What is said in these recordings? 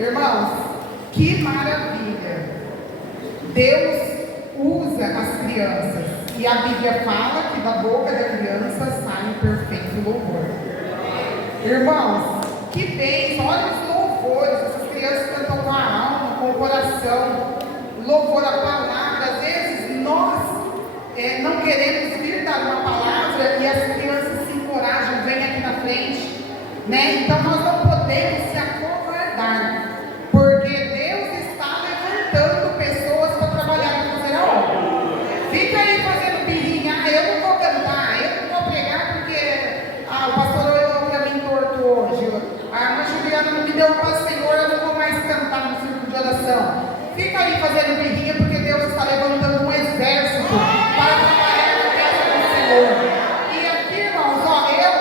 Irmãos, que maravilha! Deus usa as crianças e a Bíblia fala que da boca da criança sai um perfeito louvor. Irmãos, que bênção! Olha os louvores, essas crianças cantam com a alma, com o coração, louvor à palavra. Às vezes nós não queremos vir dar uma palavra e as crianças se encorajam, vêm aqui na frente, né? Então nós não podemos se acovardar, porque Deus está levantando pessoas para trabalhar e fazer a obra. Fica aí fazendo birrinha, eu não vou cantar, eu não vou pregar porque o pastor olhou para mim torto hoje, a irmã Juliana não me deu paz, Senhor, eu não vou mais cantar no círculo de oração. Fica aí fazendo birrinha, porque Deus está levantando um exército para trabalhar na casa do Senhor. E aqui, irmãos, eu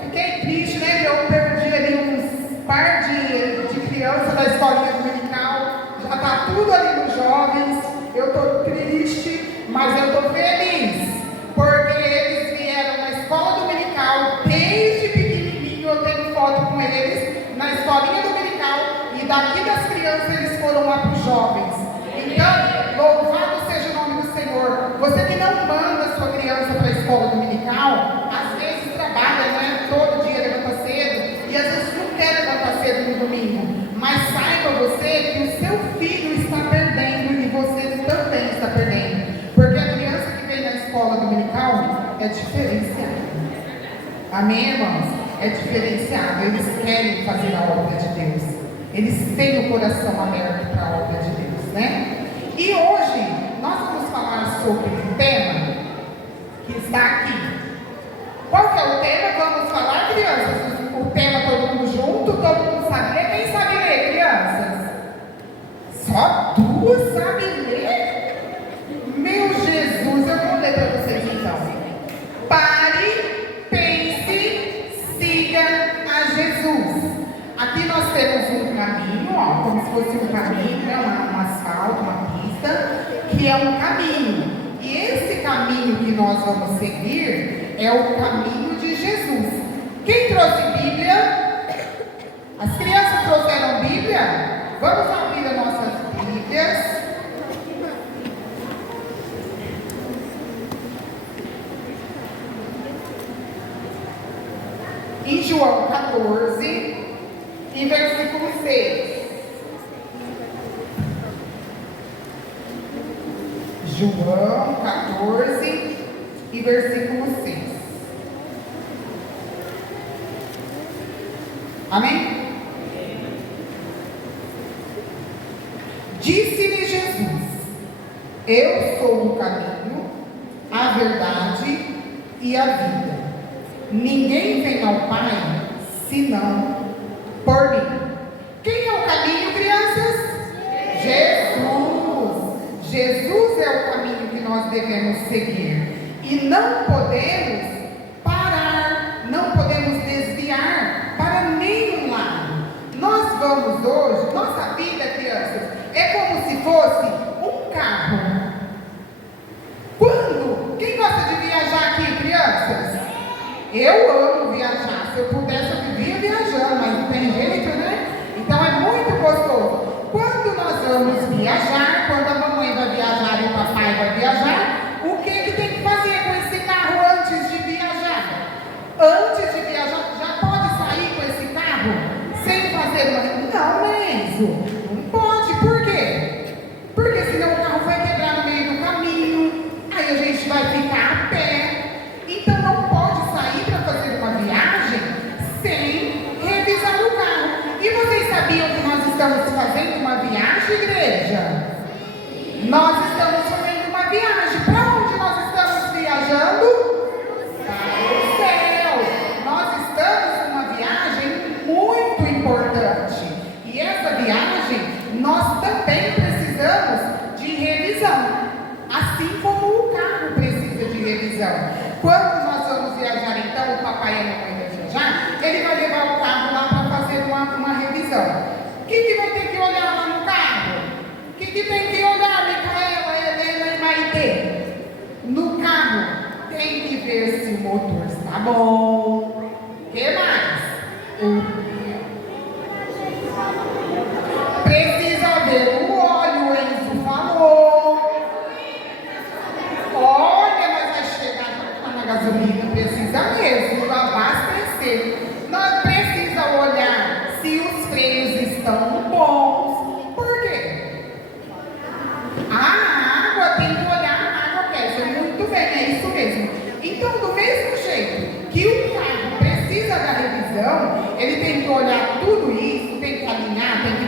fiquei triste, né? Eu perdi ali uns par de crianças da escolinha dominical, já está tudo ali nos jovens. Eu estou triste, mas eu estou feliz, porque eles vieram na escola dominical, desde pequenininho eu tenho foto com eles, na escolinha dominical, e daqui das crianças eles foram lá para os jovens. Então, louvado seja o nome do Senhor. Você que não manda sua criança para a escola dominical, às vezes trabalha, né? Todo dia levanta cedo, e às vezes não quer levantar cedo no domingo, mas saiba você que o seu filho está perdendo e você também está perdendo, porque a criança que vem na escola dominical é diferenciada. Amém, irmãos? É diferenciado. Eles querem fazer a obra de Deus, eles têm o coração aberto para a obra de Deus, né? E hoje nós vamos falar sobre um tema que está aqui. Qual que é o tema? Vamos falar, crianças? O tema todo mundo junto, todo mundo sabe ler. Quem sabe ler, crianças? Só duas sabem ler? Meu Jesus, eu vou ler para vocês então. Pare, pense, siga a Jesus. Aqui nós temos um caminho, ó, como se fosse um caminho, né, um asfalto, uma pista, que é um caminho. E esse caminho que nós vamos seguir é o caminho de Jesus. Quem trouxe Bíblia? As crianças trouxeram Bíblia? Vamos abrir as nossas Bíblias. Em João 14, e versículo 6. João 14 e versículo 6. Amém? Disse-lhe Jesus: eu sou o caminho, a verdade e a vida. Ninguém vem ao Pai senão por mim. Quem é o caminho, crianças? Jesus. Jesus é o caminho que nós devemos seguir. E não podemos parar, não podemos desviar para nenhum lado. Nós vamos hoje, nossa vida, crianças, é como se fosse um carro. Quem gosta de viajar aqui, crianças? Eu amo viajar. Se eu pudesse, eu vivia viajando, mas não tem jeito, né? Então é muito gostoso. Quando nós vamos viajar, quando a mamãe vai viajar e o papai vai viajar, o que tem que fazer com esse carro antes de viajar? Antes de viajar, já pode sair com esse carro sem fazer uma... Não, Enzo, não pode. Por quê? Porque senão o carro vai quebrar no meio do caminho, aí a gente vai ficar a pé. Então não pode sair para fazer uma viagem sem revisar o carro. E vocês sabiam que nós estamos fazendo uma viagem, igreja? Nós estamos fazendo uma viagem. Para onde nós estamos viajando? Para o céu. Nós estamos numa viagem muito importante. E essa viagem, nós também precisamos de revisão. Assim como o carro precisa de revisão. Quando nós vamos viajar, então, o papai e a mamãe vai viajar, ele vai levar o carro lá para fazer uma revisão. O que vai ter que olhar lá no carro? O que tem que olhar, Micaela, Helena e Maite? No carro, tem que ver se o motor está bom. O que mais?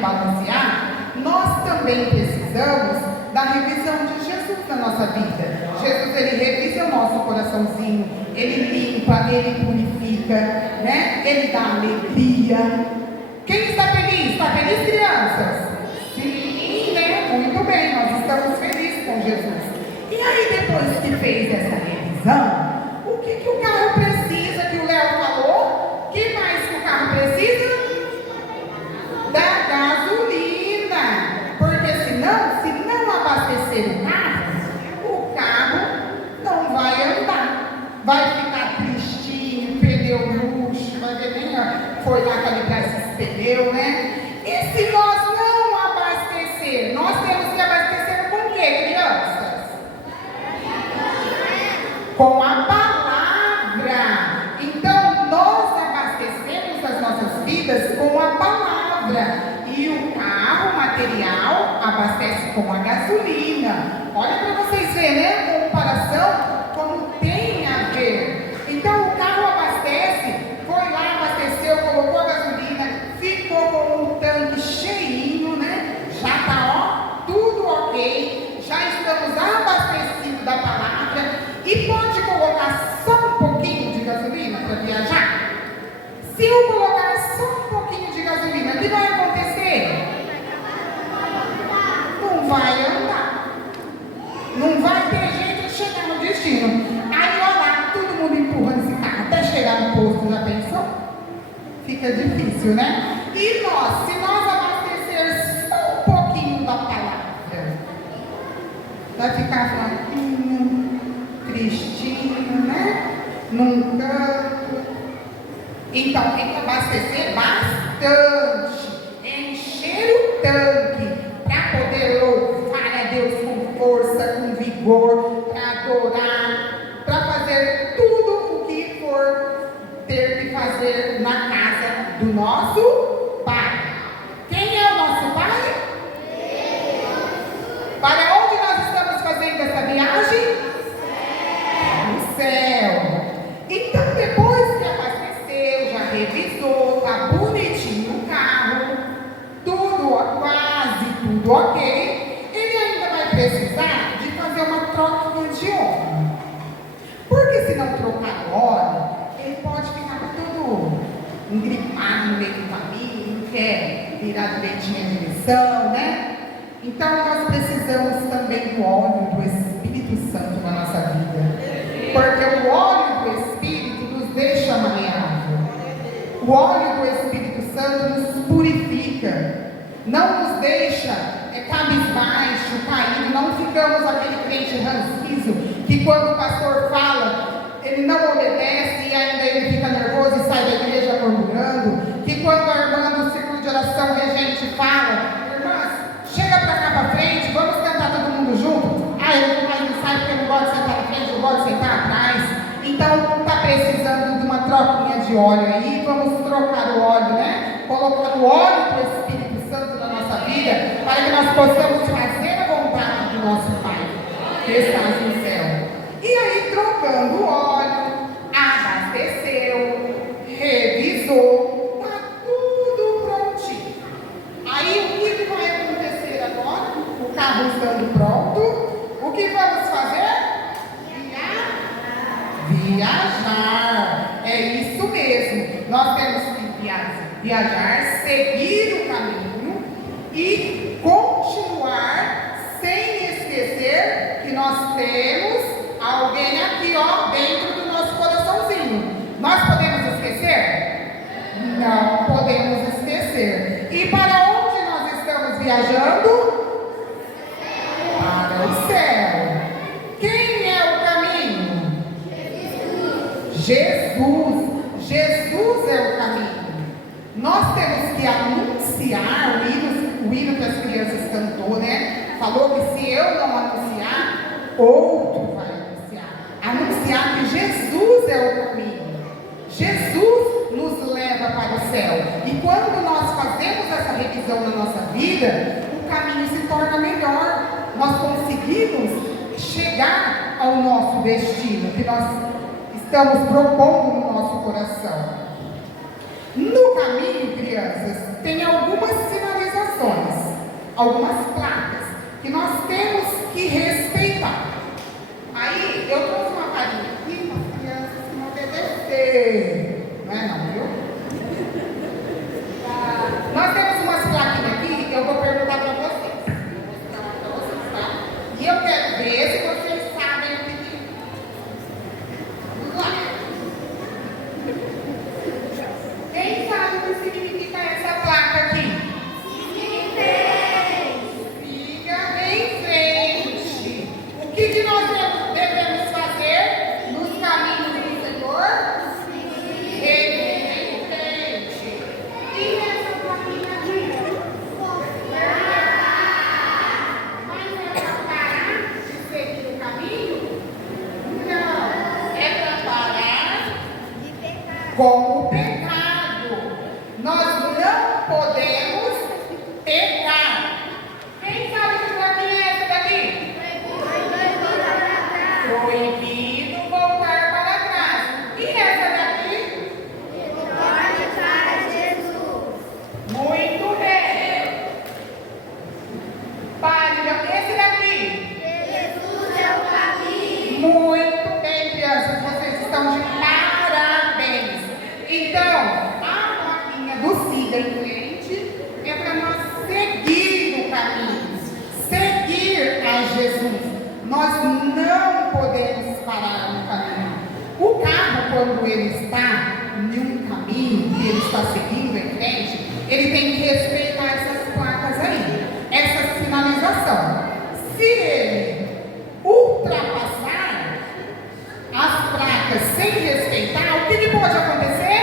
balancear, nós também precisamos da revisão de Jesus na nossa vida. Jesus, ele revisa o nosso coraçãozinho, ele limpa, ele purifica, né? Ele dá alegria. Quem está feliz? Está feliz, crianças? Sim, né? Muito bem, nós estamos felizes com Jesus. E aí, depois que fez essa revisão, o que o carro precisa, que o Léo falou? O que mais que o carro precisa? Da gasolina. Porque senão, se não abastecer o carro não vai andar. Vai ficar tristinho, pneu murcho, vai ver nem foi lá calibrar esses pneus, né? E se nós não abastecer, nós temos que abastecer com o que, crianças? Com a palavra. Então, nós abastecemos as nossas vidas com a palavra. E o carro, o material, abastece com a gasolina. Olha para vocês verem, né? Comparação, como tem a ver. Então, o carro abastece, foi lá, abasteceu, colocou a gasolina, ficou com o tanque cheinho, né? Já está, ó, tudo ok. Já estamos abastecidos da palavra. E pode colocar só um pouquinho de gasolina para viajar? Se eu colocar só um pouquinho de gasolina, o que vai acontecer? Não vai andar. Não vai ter jeito de chegar no destino. Aí, olha lá, todo mundo empurrando esse carro até chegar no posto, já pensou? Fica difícil, né? E nós, se nós abastecer só um pouquinho da palavra, vai ficar fraquinho, tristinho, né? Num canto. Então tem que abastecer bastante, encher o tanque para poder louvar a Deus com força, com vigor, para adorar, para fazer tudo o que for ter que fazer na casa do nosso Pai. Quem é o nosso Pai? Para onde nós estamos fazendo essa viagem? No céu. Então, depois que abasteceu, já revisou, tá bonitinho o carro, tudo, quase tudo ok, ele ainda vai precisar de fazer uma troca de óleo. Porque se não trocar o óleo, ele pode ficar todo engripado no meio do caminho, não quer virar direitinho a direção, né? Então, nós precisamos também do óleo do Espírito Santo na nossa vida. Porque o óleo do Espírito nos deixa maleável. O óleo do Espírito Santo nos purifica. Não nos deixa cabisbaixo, caído. Não ficamos aquele crente ranzizo que quando o pastor fala, ele não obedece e ainda ele fica nervoso e sai da igreja murmurando. Que quando a irmã do círculo de oração regente fala, irmãs, chega para cá para frente, vamos cantar todo mundo junto. Ah, eu não mais não sai porque eu não gosto de sentar na frente, eu gosto de sentar atrás. Então, está precisando de uma troquinha de óleo aí, vamos trocar o óleo, né? Colocar o óleo do Espírito Santo na nossa vida, para que nós possamos fazer a vontade do nosso Pai, que está no céu. E aí, trocando o óleo, abasteceu, revisou, está tudo prontinho. Aí, o que vai acontecer agora? O carro estando pronto, o que vamos fazer? Viajar. É isso mesmo. Nós temos que viajar, seguir o caminho e continuar sem esquecer que nós temos alguém aqui, ó, dentro do nosso coraçãozinho. Nós podemos esquecer? Não podemos esquecer. E para onde nós estamos viajando? Para o céu. Quem é o caminho? Jesus. Jesus é o caminho. Nós temos que anunciar o hino que as crianças cantou, né? Falou que se eu não anunciar, outro vai anunciar. Anunciar que Jesus é o caminho. Jesus nos leva para o céu. E quando nós fazemos essa revisão na nossa vida, o caminho se torna melhor. Nós conseguimos chegar ao nosso destino, que nós estamos propondo no nosso coração. No caminho, crianças, tem algumas sinalizações. algumas placas que nós temos que respeitar. Aí, eu trouxe uma carinha aqui para as crianças que não obedecer. Não é não, viu? Nós temos umas plaquinhas aqui que eu vou perguntar para vocês. Eu vou explicar para vocês, tá? E eu quero ver se vocês sabem o que é. Vamos lá. Quem sabe o que significa essa placa aqui? Siga em frente. O que nós devemos fazer nos caminhos do Senhor? Seguir em frente. E essa plaquinha aqui? Mas é para parar de seguir o caminho? Não. É para parar com o pecado. Nós não podemos pecar. Quem sabe que plaquinha é essa daqui? Proibido voltar para trás. E essa daqui? Retorne para Jesus. Muito bem. Pare, esse daqui? Jesus é o caminho. Muito bem, crianças. Vocês estão de parabéns. Então, a plaquinha do siga em frente é para nós seguir o caminho, seguir a Jesus. Nós não podemos parar no caminho. O carro, quando ele está em um caminho e ele está seguindo em frente, ele tem que respeitar essas placas aí, essa sinalização. Se ele ultrapassar as placas sem respeitar, o que pode acontecer?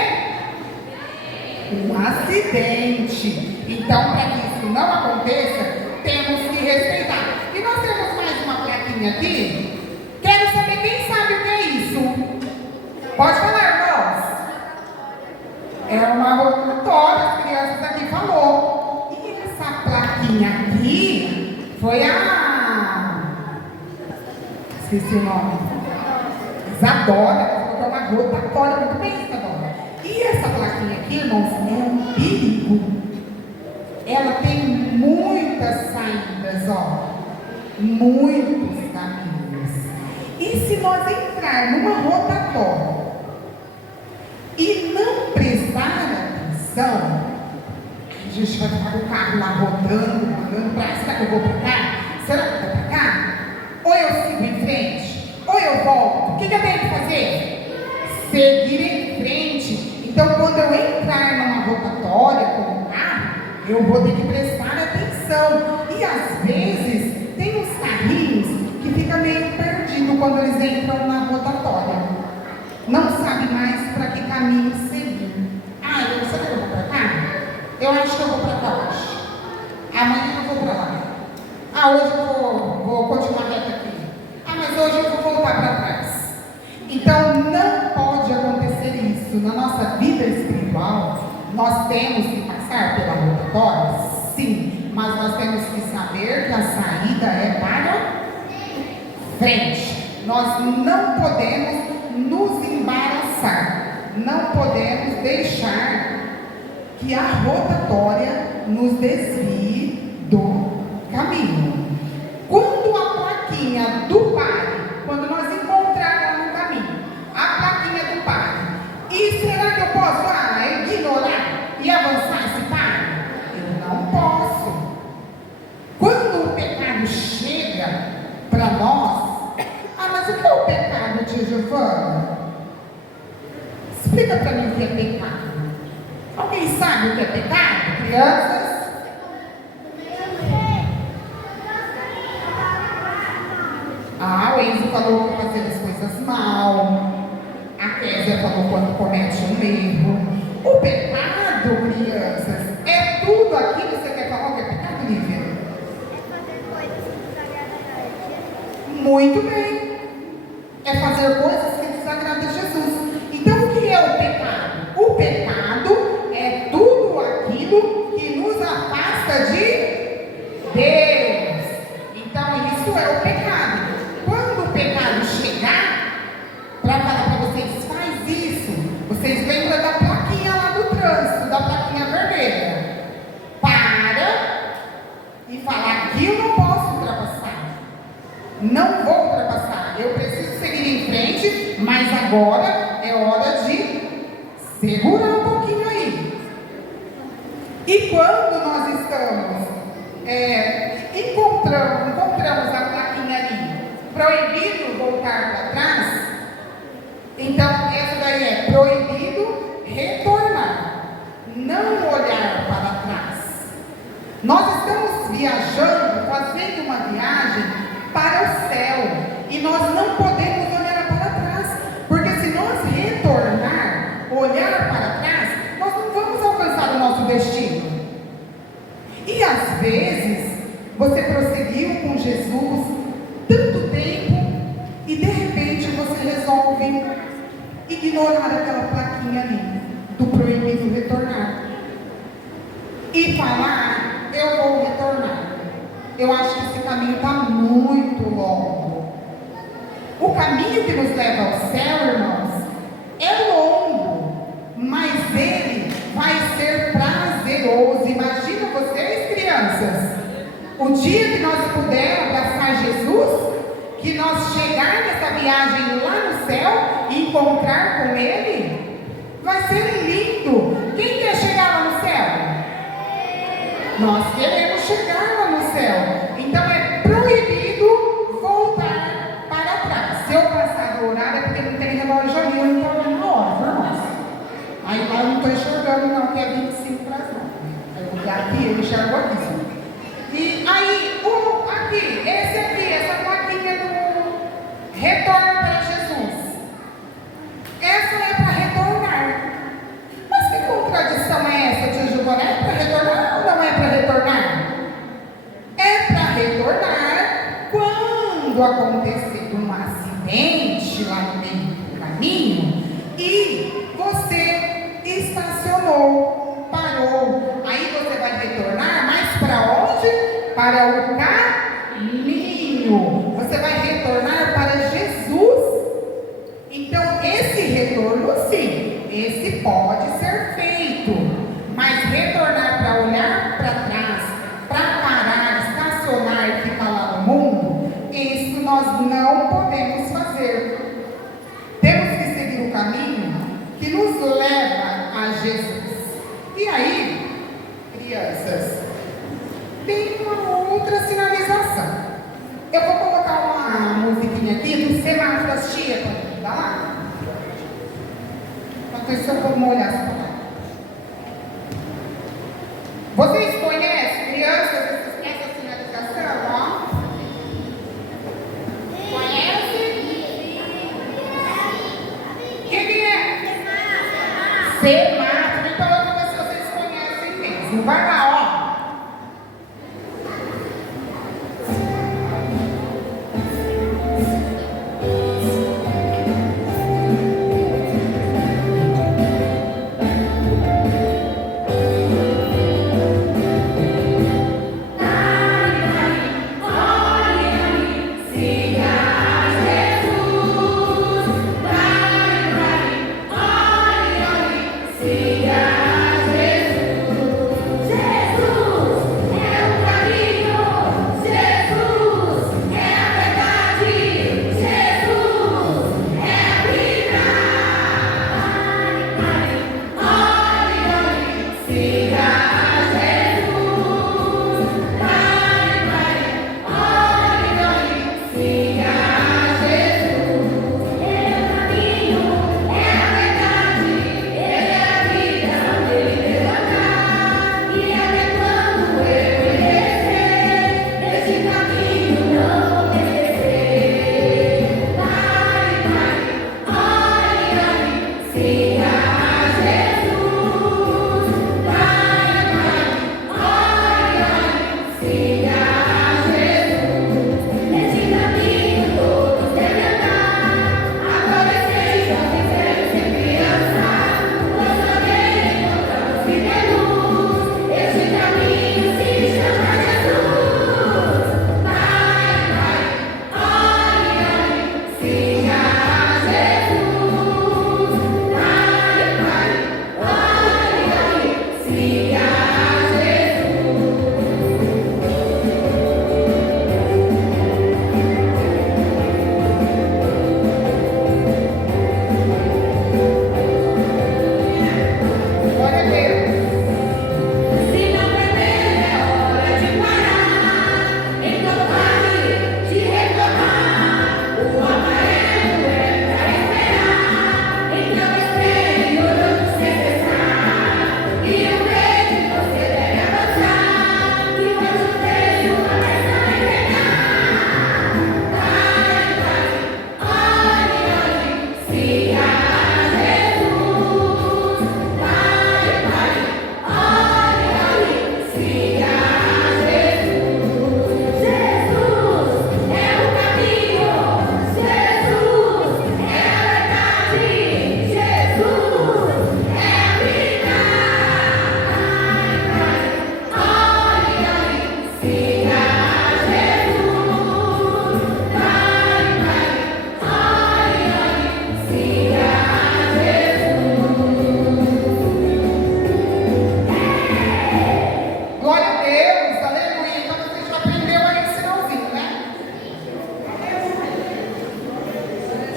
Um acidente. Então, para que isso não aconteça, temos que respeitar. E nós temos mais uma plaquinha aqui. Quero saber quem sabe o que é isso. Pode falar, irmãos. É uma rotatória, as crianças aqui falou. E essa plaquinha aqui foi esqueci o nome. Isadora, falou que é uma rotatória. Muito bem, Isadora. E essa plaquinha aqui, irmãos, é um perigo. Ela tem muitas saídas, ó. Muitos caminhos. E se nós entrar numa rotatória e não prestar atenção, a gente vai ficar com o carro lá rodando pra. Será que eu vou pra cá? Será que eu vou pra cá? Ou eu sigo em frente, ou eu volto. O que eu tenho que fazer? Seguir em frente. Então, quando eu entrar numa rotatória com o carro, eu vou ter que prestar atenção. E às vezes, tem uns carrinhos que ficam meio perdidos quando eles entram na rotatória. Não sabe mais para que caminho seguir. Será que eu vou para cá? Eu acho que eu vou para cá hoje. Amanhã eu vou para lá. Hoje eu vou continuar reto aqui. Mas hoje eu vou voltar para trás. Então, não pode acontecer isso. Na nossa vida espiritual, nós temos que passar pela rotatória? Sim. Mas nós temos que saber que a saída é para frente. Nós não podemos nos embaraçar. Não podemos deixar que a rotatória nos desvie do caminho. Quando a plaquinha do pare, quando nós encontrarmos no caminho, a plaquinha do pare, e será que eu posso ignorar e avançar esse pare? Eu não posso. Quando o pecado chega para nós, mas o que é o pecado, tia Giovana? Explica para mim o que é pecado. Alguém sabe o que é pecado, crianças? O Enzo falou que fazer as coisas mal. A Kézia falou quando comete um erro. O pecado, crianças, é tudo aquilo que você quer falar que é pecado, Lívia? É fazer coisas que desagradam a Jesus. Muito bem. É fazer coisas que desagradam a Jesus. Então, o que é o pecado? O pecado é tudo aquilo que nos afasta de Deus. Então, isso é o pecado. Quando o pecado chegar, para falar para vocês, faz isso, vocês lembram da plaquinha lá do trânsito, da plaquinha vermelha. Para e faz Não vou ultrapassar. Eu preciso seguir em frente, mas agora é hora de segurar um pouquinho aí. E quando nós estamos encontramos a plaquinha ali, proibido voltar para trás, então essa daí é proibido retornar, não olhar para trás. Nós estamos viajando, fazendo uma viagem para o céu, e nós não podemos olhar para trás, porque se nós retornar, olhar para trás, nós não vamos alcançar o nosso destino. E às vezes, você prosseguiu com Jesus tanto tempo, e de repente você resolve ignorar aquela plaquinha ali, do proibido retornar, e falar, eu vou retornar. Eu acho que esse caminho está muito longo. O caminho que nos leva ao céu, irmãos, é longo, mas ele vai ser prazeroso. Imagina vocês, crianças, o dia que nós pudermos abraçar Jesus, que nós chegar nessa viagem lá no céu e encontrar com ele, vai ser lindo. Quem quer chegar lá no céu? Nós queremos chegar lá no céu. Então é proibido voltar para trás. Se eu passar do horário é porque não tem relógio ali, eu não estou olhando na hora, irmãos. Aí lá eu não estou enxergando não, que é 25 para as 9. Eu vou olhar aqui, eu enxergo aqui. E aí, aqui, essa plaquinha do retorno para Jesus. Essa é para retornar. Mas que contradição é essa, tia Giovana? É para retornar ou não é para retornar? É para retornar quando acontecer um acidente lá no meio do caminho e você estacionou, parou. Aí você vai retornar, mas para onde? Para o caminho. Você vai retornar para Jesus. Então, esse retorno, sim, esse pode ser feito, mas retornar para olhar para trás, para parar, estacionar e ficar lá no mundo, isso nós não podemos fazer. Temos que seguir o caminho que nos leva a Jesus. E aí, crianças, tem uma outra sinalização. Eu vou colocar uma musiquinha aqui do semáforo das tia para dar lá. Enquanto isso eu vou molhar essa palavra. Vocês conhecem, crianças, essa sinalização, ó? Conhece? O que é? Semáforo. Então eu vou ver se vocês conhecem mesmo. Vai lá, ó.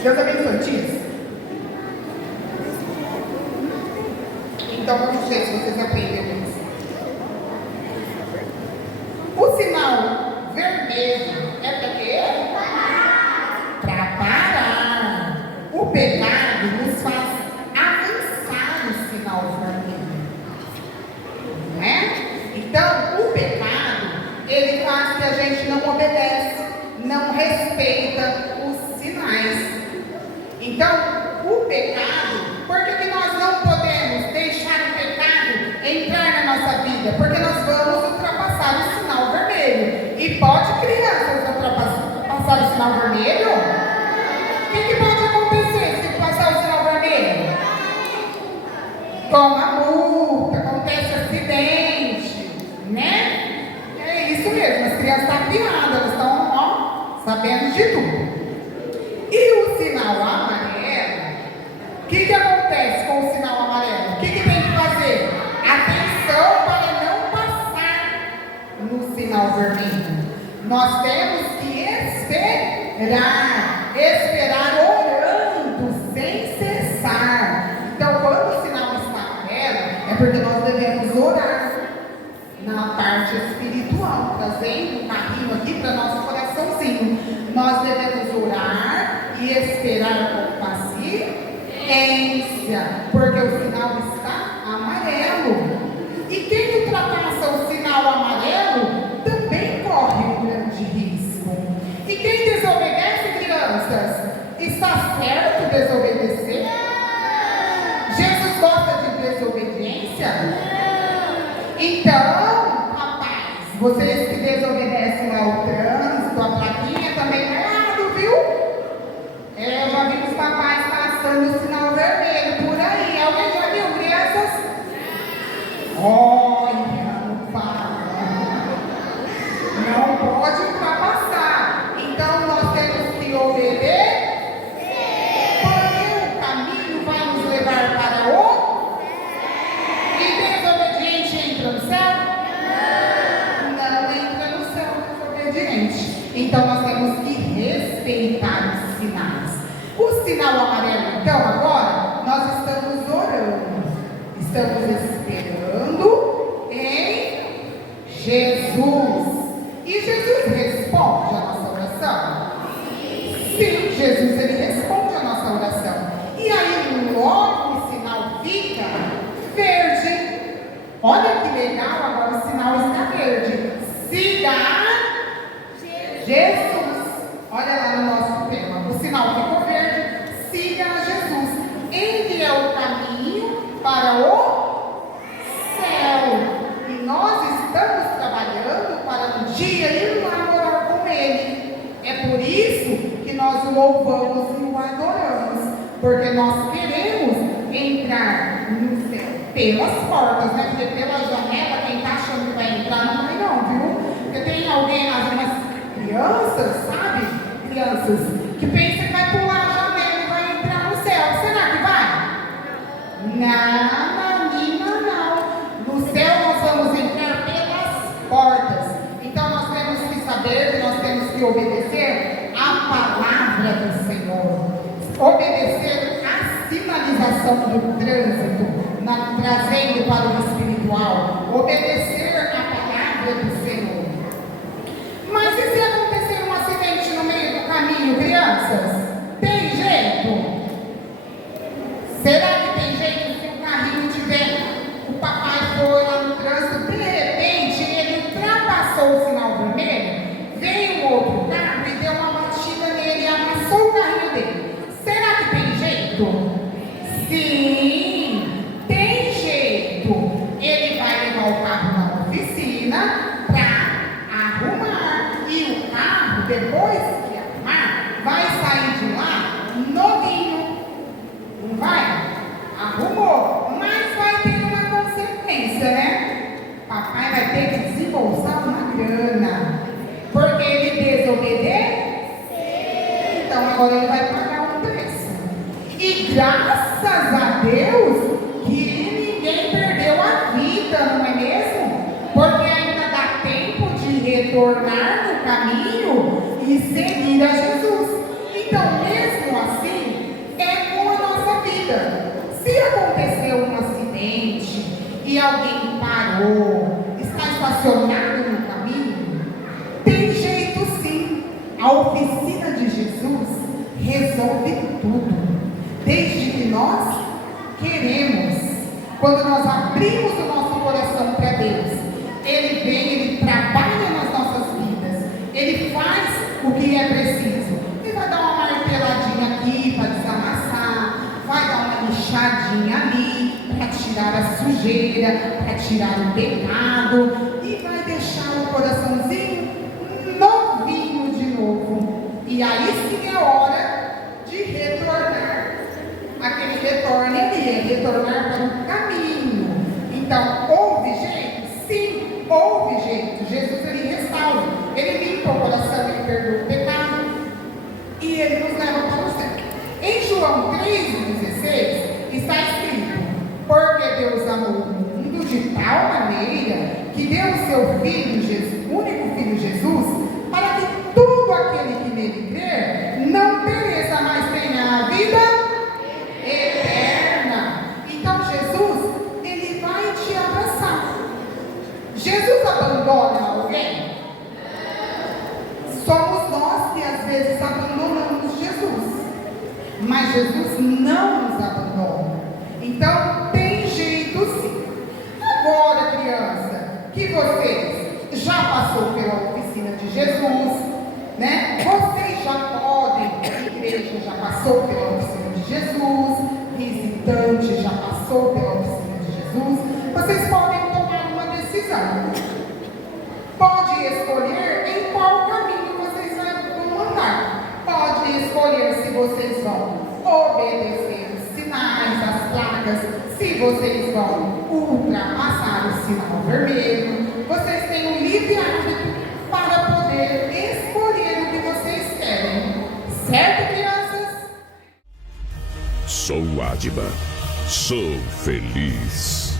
Deus abençoe, Tis. Então vamos ver se vocês aprenderam isso. O sinal vermelho é para quê? Para parar. O pecado nos faz avançar o sinal vermelho. Não é? Então, o pecado, ele faz que a gente não obedece, não respeita os sinais. Então, o pecado, por que nós não podemos deixar o pecado entrar na nossa vida? Porque nós vamos ultrapassar o sinal vermelho. E pode crianças ultrapassar o sinal vermelho? O que pode acontecer se passar o sinal vermelho? Toma multa, acontece acidente, né? É isso mesmo, as crianças estão piadas, elas estão sabendo de tudo. E o sinal amarelo, o que acontece com o sinal amarelo? O que tem que fazer? Atenção para não passar no sinal vermelho. Nós temos que esperar orando sem cessar. Então, quando o sinal está amarelo, é porque nós devemos orar na parte espiritual, trazendo um carrinho aqui para nosso coraçãozinho. Nós devemos orar e esperar com paciência, porque o sinal está amarelo. E quem ultrapassa o sinal amarelo também corre um grande risco. E quem desobedece, crianças, está certo desobedecer? Jesus gosta de desobediência? Então, rapaz, vocês que desobedecem ao trânsito, a plaquinha também não é errado, viu? Eu já vi os papais passando o sinal vermelho por aí. Alguém já viu, crianças? Olha, não para. Não pode ultrapassar. Então nós temos que obedecer. Porque o caminho vai nos levar para o. E desobediente entra no céu? Não entra no céu desobediente. Então nós temos que respeitar os sinais. O sinal amarelo, então, agora, nós estamos orando. Estamos esperando em Jesus. E Jesus responde a nossa oração? Sim, Jesus, ele responde a nossa oração. E aí, logo o sinal fica verde. Olha que legal, agora o sinal está verde. Siga Jesus. Olha lá no nosso tema. O sinal ficou verde. Siga Jesus. Ele é o caminho para o céu. E nós estamos trabalhando para um dia ir lá orar com Ele. É por isso que nós o louvamos e o adoramos. Porque nós queremos entrar no céu pelas portas, né? Porque pela janela, quem está achando que vai entrar, não vai não, viu? Porque tem alguém, algumas crianças, sabe? Crianças que pensam que vai pular a janela e vai entrar no céu. Será que vai? Não, menina, não. No céu nós vamos entrar pelas portas. Então nós temos que saber, nós temos que obedecer a palavra do Senhor. Obedecer a sinalização do trânsito, trazendo para o espiritual. Obedecer a palavra do Senhor. Mas e se acontecer um acidente no meio do caminho, crianças? Tem jeito? Será que tem jeito se o carrinho tiver? O papai foi lá no trânsito, de repente ele ultrapassou o sinal vermelho, veio um outro carro e deu uma batida nele e amassou o carrinho dele. Será que tem jeito? Sim, tem jeito. Ele vai levar o carro na oficina para arrumar. E o carro, depois que arrumar, vai sair de lá novinho. Não vai? Arrumou. Mas vai ter uma consequência, né? Papai vai ter que desembolsar uma grana. Porque ele desobedeceu. Então agora ele vai pagar um preço. E graças a Deus que ninguém perdeu a vida, não é mesmo? Porque ainda dá tempo de retornar no caminho e seguir a Jesus. Então Então, mesmo assim, é com a nossa vida. Se aconteceu um acidente e alguém parou, está estacionado no caminho, tem jeito sim. A oficina de Jesus resolve tudo, desde que nós queremos. Quando nós abrimos o nosso coração para Deus, Ele vem, Ele trabalha nas nossas vidas, Ele faz o que é preciso. Ele vai dar uma marteladinha aqui para desamassar, vai dar uma lixadinha ali para tirar a sujeira, para tirar o pecado, e vai deixar o coraçãozinho novinho de novo. E aí sim é hora de retornar. Aquele retorno ali é retornar para o caminho. Então, houve jeito? Sim, houve jeito. Jesus, ele restaura, ele limpa o coração, ele perdoa o pecado e ele nos leva para o céu. Em João 3,16 está escrito: porque Deus amou o mundo de tal maneira que deu o seu Filho, Jesus, único Filho Jesus, para que todo aquele que nele crer não pereça, mas tenha a vida eterna. Então Jesus, ele vai te abraçar. Jesus abandona alguém? Somos nós que às vezes abandonamos Jesus, mas Jesus não nos abandona. Então tem jeito sim. Agora, criança, que vocês já passou pela oficina de Jesus, né? Vocês já podem, a igreja já passou pela oficina de Jesus, visitante já passou pela oficina de Jesus. Vocês podem tomar uma decisão. Pode escolher em qual caminho vocês vão andar. Pode escolher se vocês vão obedecer os sinais, as placas, se vocês vão ultrapassar o sinal vermelho. Vocês têm um livre-arbítrio para poder escolher o que vocês querem. Certo, crianças? Sou Adba. Sou feliz.